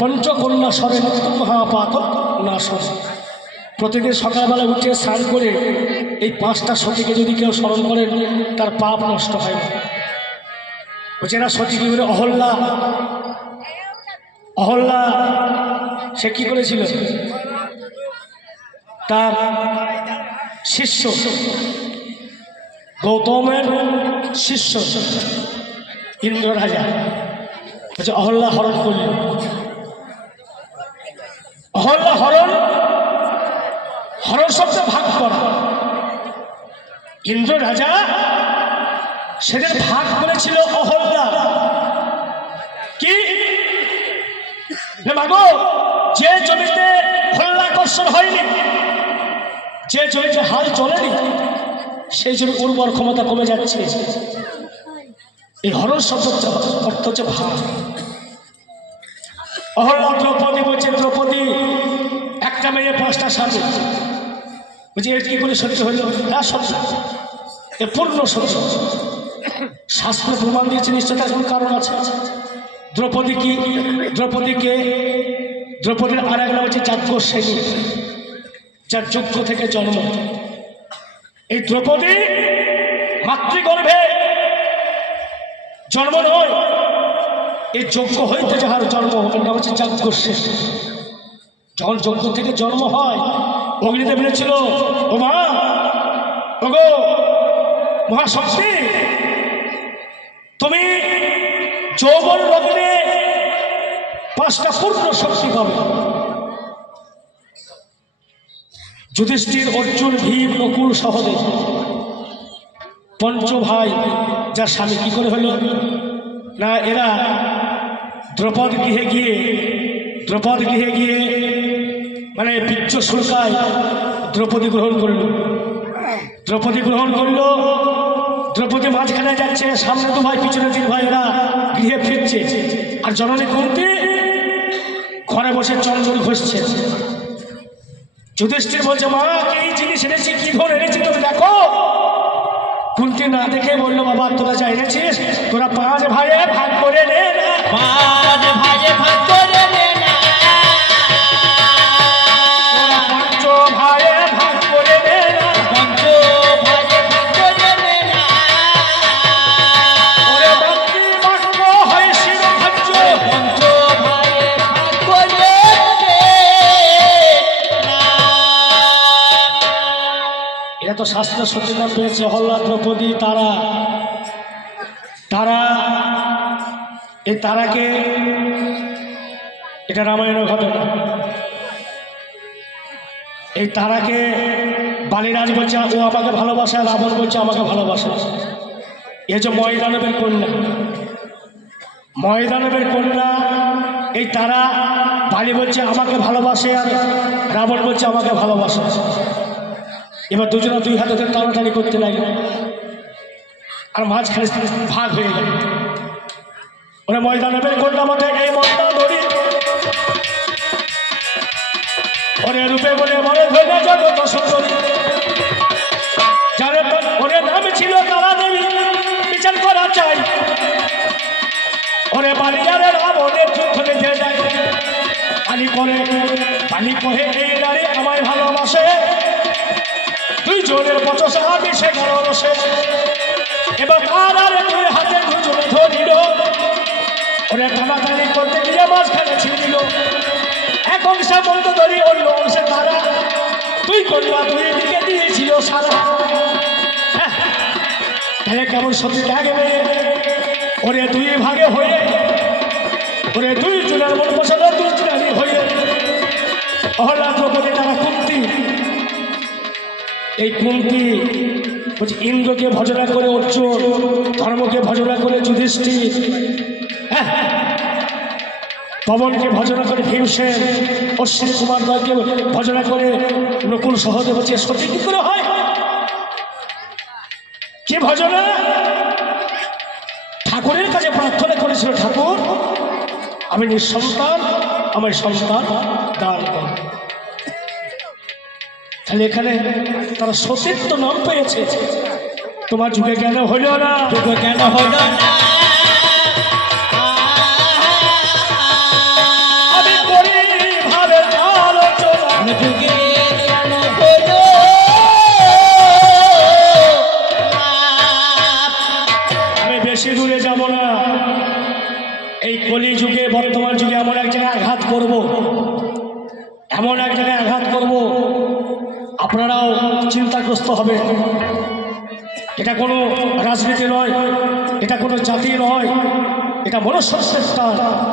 পঞ্চকন্যা সরে মহাপাত না সরে প্রতিদিন সকালবেলা উঠে স্নান করে এই পাঁচটা সতীকে যদি কেউ স্মরণ করেন, তার পাপ নষ্ট হয় না। বলছে না সতী কি করে অহল্যা অহল্যা সে কি করেছিল? তার শিষ্য, গৌতমের শিষ্য ইন্দ্র রাজা বলছে অহল্যা হরণ করল অহল্যা হরণ? হরণ শব্দ ভাগ করা। ইন্দ্র রাজা সেদিন ভাগ করেছিল অহল্যা কি? যে জমিতে হল্লাকর্ষণ হয়নি, যে জমিতে হাল চলেনি, সেই জমি উর্বর ক্ষমতা কমে যাচ্ছে। এই হরণ শব্দ অর্থ হচ্ছে ভাগ। অহল্লা দ্রৌপদী বলছে, দ্রৌপদী একটা মেয়ে পাঁচটা স্বামী। বলছি কি করে সত্যি হইল? না সত্য। এ পূর্ণ সত্য। শাস্ত্র প্রমাণ দিয়েছে নিশ্চয়, তার কোনো কারণ আছে? দ্রৌপদী কি দ্রৌপদীকে দ্রৌপদীর আর এক নাম হচ্ছে শ্রেণি যার যজ্ঞ থেকে জন্ম। এই দ্রৌপদী মাতৃগর্ভে জন্ম নয়। এই যজ্ঞ হইতে যাহার জন্ম নাম হচ্ছে যাজ্ঞ শ্রেণি যখন যজ্ঞ থেকে জন্ম হয়। অগ্নিদেব বলেছিল, ও মা, ওগো, মহাশক্তি, তুমি যৌবন লগ্নে পাঁচটা পূর্ণ শক্তি পাবে। যুধিষ্ঠির, অর্জুন, ভীম নকুল সহদেব পঞ্চ ভাই যার স্বামী কি করে হলো? না, এরা দ্রৌপদ গৃহে গিয়ে, দ্রৌপদ গৃহে গিয়ে মানে পিচ্ছ শুল্কায় দ্রৌপদী গ্রহণ করল। দ্রৌপদী গ্রহণ করল। দ্রৌপদী মাঝখানে যাচ্ছে, সামনে দু ভাই, পিছনে তিন ভাই এরা গৃহে ফিরছে। আর জননী কুন্তি ঘরে বসে চন্দন ঘষছে। যুধিষ্ঠির বলছে, মা এই জিনিস এনেছি, কি ধরে এনেছি তুমি দেখো। কুন্তি না দেখে বলল, বাবা, তোরা যা এনেছিস, তোরা পাঁচ ভাইয়ে ভাগ করে নে। পাঁচ ভাগ করে তো সচেতন পেয়েছে হল্লা দ্রৌপদী তারা। তারা, এই তারাকে, এটা রামায়ণের ঘটনা। এই তারাকে বালিরাজ বলছে, ও আমাকে ভালোবাসে রাবণ বলছে, আমাকে ভালোবাসে। এ যে ময়দানবের কন্যা ময়দানবের কন্যা, এই তারা বালি বলছে, আমাকে ভালোবাসে আর রাবণ বলছে, আমাকে ভালোবাসে। এবার দুজনে দুই হাতে টানাটানি করতে লাগল আর মাঝখানে ভাগ হয়ে গেল। ওরা ময়দানে বের করলাম রূপে বলে মনে ধরে ছিল তারা করা চাই। যায় পানি করে পানি কহে এই নারী আমায় ভালোবাসে। দুই জনের পচসা মিশে গেল রসে এবার তার আর দুই হাতে দুজনে ধরিল ওরে টানাটানি করতে গিয়ে মাঝখানে ছিঁড়িল এক অংশে বলতে ধরি অন্য অংশে তারা। দুই কন্যা দুই দিকে দিয়েছিল সারা। হ্যাঁ, তাহলে কেমন সত্যি লাগবে ওরে দুই ভাগে হয়ে ওরে দুই জনের মন পছন্দ দুই জনারই হয়ে। অহল্লা দ্রৌপদী তারা এই কুন্তি বলছি ইন্দ্রকে ভজনা করে অর্জুন ধর্মকে ভজনা করে যুধিষ্ঠির। হ্যাঁ, পবনকে ভজনা করে ভীমসেন অশ্বিনী কুমার দয়কে ভজনা করে নকুল সহদেব হচ্ছে। সত্যি কি করে হয়? কি ভজনা? ঠাকুরের কাছে প্রার্থনা করেছিল ঠাকুর আমি নিঃসন্তান আমার সন্তান দান কর। তাহলে এখানে তারা সতীত্ব নাম পেয়েছে। তোমার যুগে কেন হইল না। যুগে কেন হইল না। বেশি দূরে না। এই যুগে যুগে এমন এক জায়গায় আঘাত করব। এমন এক জায়গায় আঘাত করব আপনারাও চিন্তাগ্রস্ত হবে এটা কোনো রাজনীতি নয় এটা কোনো জাতি নয় এটা মনুষ্যত্বের টান